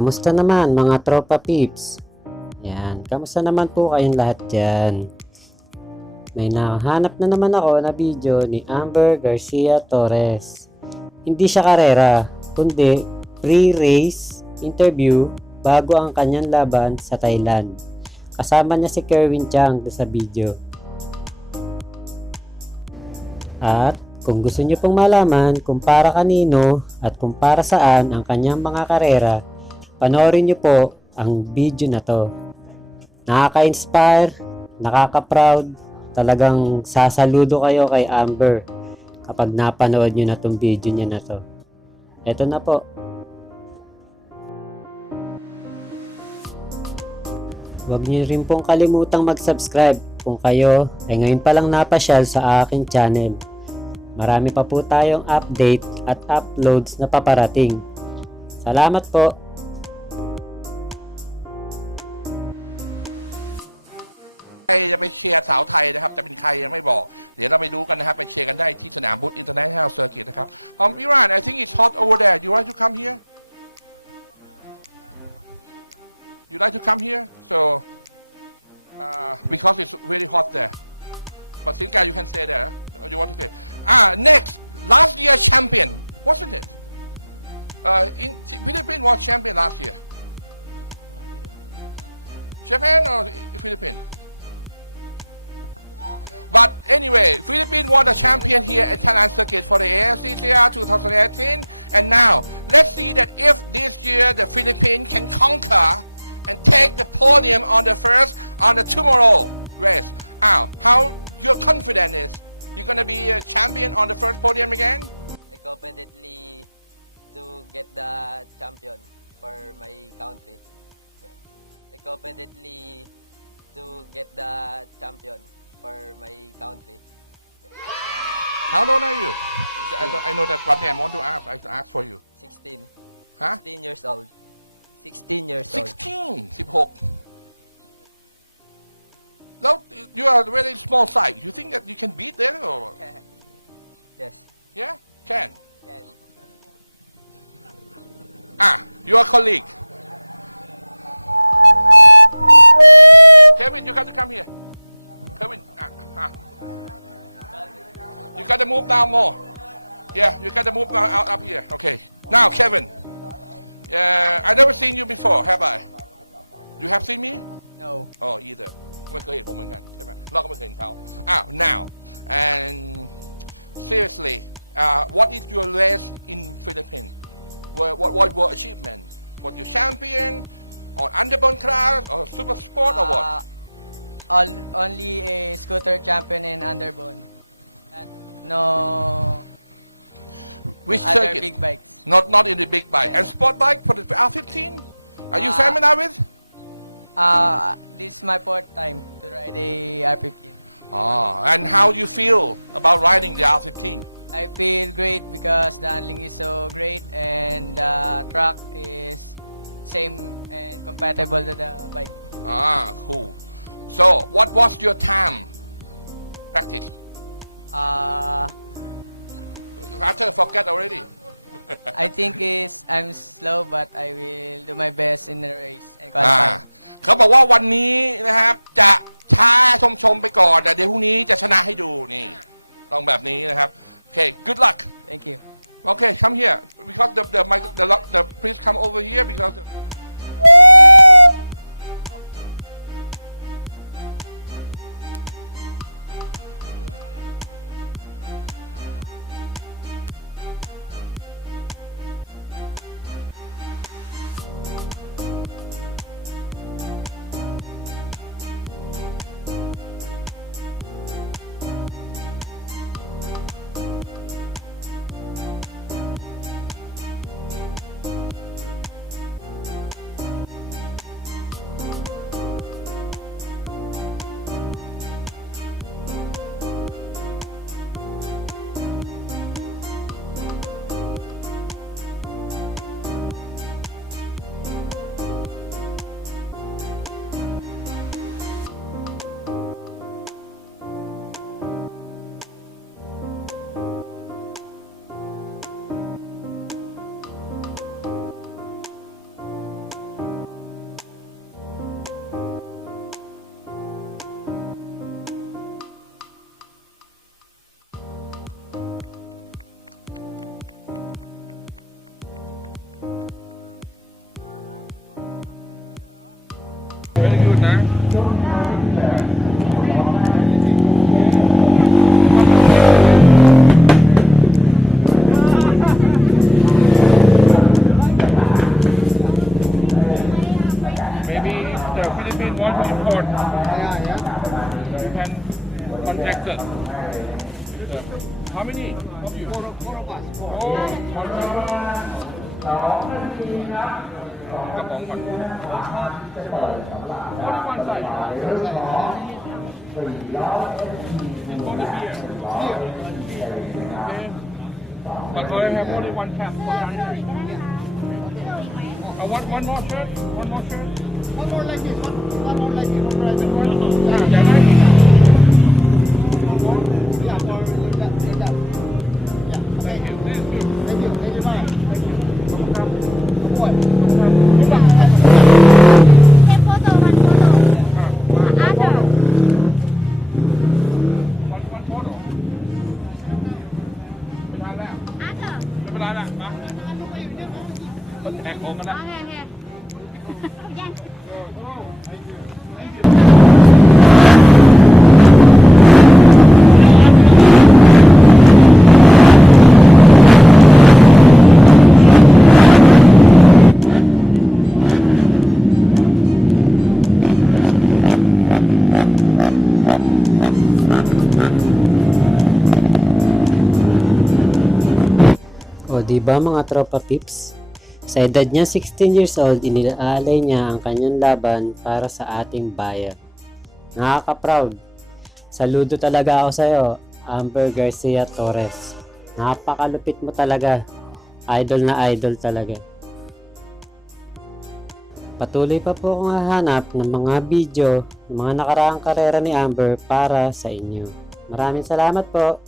Kamusta naman mga tropa peeps? Yan, kamusta naman po kayong lahat dyan? May nakahanap na naman ako na video ni Garcia Torres. Hindi siya karera, kundi pre-race interview bago ang kanyang laban sa Thailand. Kasama niya si Kerwin Chang sa video. At kung gusto niyo pong malaman kung para kanino at kung para saan ang kanyang mga karera, panoorin niyo po ang video na to. Nakaka-inspire, nakaka-proud, talagang sasaludo kayo kay Amber kapag napanood niyo na tong video niya na to. Ito na po. Huwag niyo rin pong kalimutang mag-subscribe kung kayo ay ngayon pa lang napasyal sa aking channel. Marami pa po tayong update at uploads na paparating. Salamat po! จะไปเชียร์สาวไทยนะครับจะเป็นใครยังไม่บอกเดี๋ยวเราไปดูกันนะครับไปเชียร์กันได้ที่สนามบุต International Circuit นะครับ Iran I think it's hot over there you like to come here you like to come here so because it's very hot there but since you can stay there or you want to stay next last year champion wasn't it in Philippines was champion last year Japan or Philippines But anyway, Philippines won the champion here at Thailand circuit for the ACRR 2018. And now, let's see that if this year the Philippines can conquer and take the podium on the tomorrow race. How your confidence is? You're gonna be a champion on the first podium again? I confidently to get the champion for my country. I confidently to get the champion for my country. How old are you? I know that, but I want to ask. I ask for you. 16. Huh? 16 years old. 16 years old. 16. 16. Now you are a very small size. You think that you can beat them or? Yes. Yeah, can. Yes. Your colleague. Kevin, you got to come here. Kerwin, you got to move down more. Yeah, you got to move down up here. Okay. Now, Kevin. I never seen you before, have I? You have seen me? No. Oh, either. ไม่เคยเห็นผมเหมือนกันใช่ไหมเราก็ไม่เคยเห็นเขา now and seriously what is your race in Philippines what your achievement was you champion or underbone class or super sport or what Only a scooter champion in underbone. No. Which other circuit? Big bikes. Not in the big bike. Yeah. And sport bike for the R15? Are you familiar with? This is my fourth time to ride a R15. And how do you feel about riding the R15? I feel great because the handling is so great and the track is same and compatible to the bike. Cool. So, what was your time practice? After forget already. I think I'm slow, but I will do my best in the race and qualify. เขาบอกว่าวันนี้นะครับจะช้าชมไปก่อนแต่เดี๋ยวพรุ่งนี้จะชนะให้ดูนี่ต้องแบบนี้นะครับ Okay, good luck. Thank you. Okay, come here because the please come over here because. Maybe the Philippines want to import. You can contact us. How many of you? Four of us. Oh, กระป๋องก่อน Only one side. It's only beer. Okay. But I have only one cap for country. One more shirt. One more shirt. One more like this, one more like this, one more like this. Can I? Yeah, for that. Yeah, Thank you. This is good. thank you very much. Thank you. What? Take photo, one photo. Arthur. One photo. ไม่ทันแล้ว Arthur. ไม่เป็นไรละมาแข่งโค้งกันนะ Okay, okay. Yan. O diba mga tropa pips? Sa edad niya 16 years old, inaalay niya ang kanyang laban para sa ating bayan. Nakaka-proud. Saludo talaga ako sa iyo, Amber Garcia Torres. Napakalupit mo talaga. Idol na idol talaga. Patuloy pa po akong hahanap ng mga video ng mga nakaraang karera ni Amber para sa inyo. Maraming salamat po.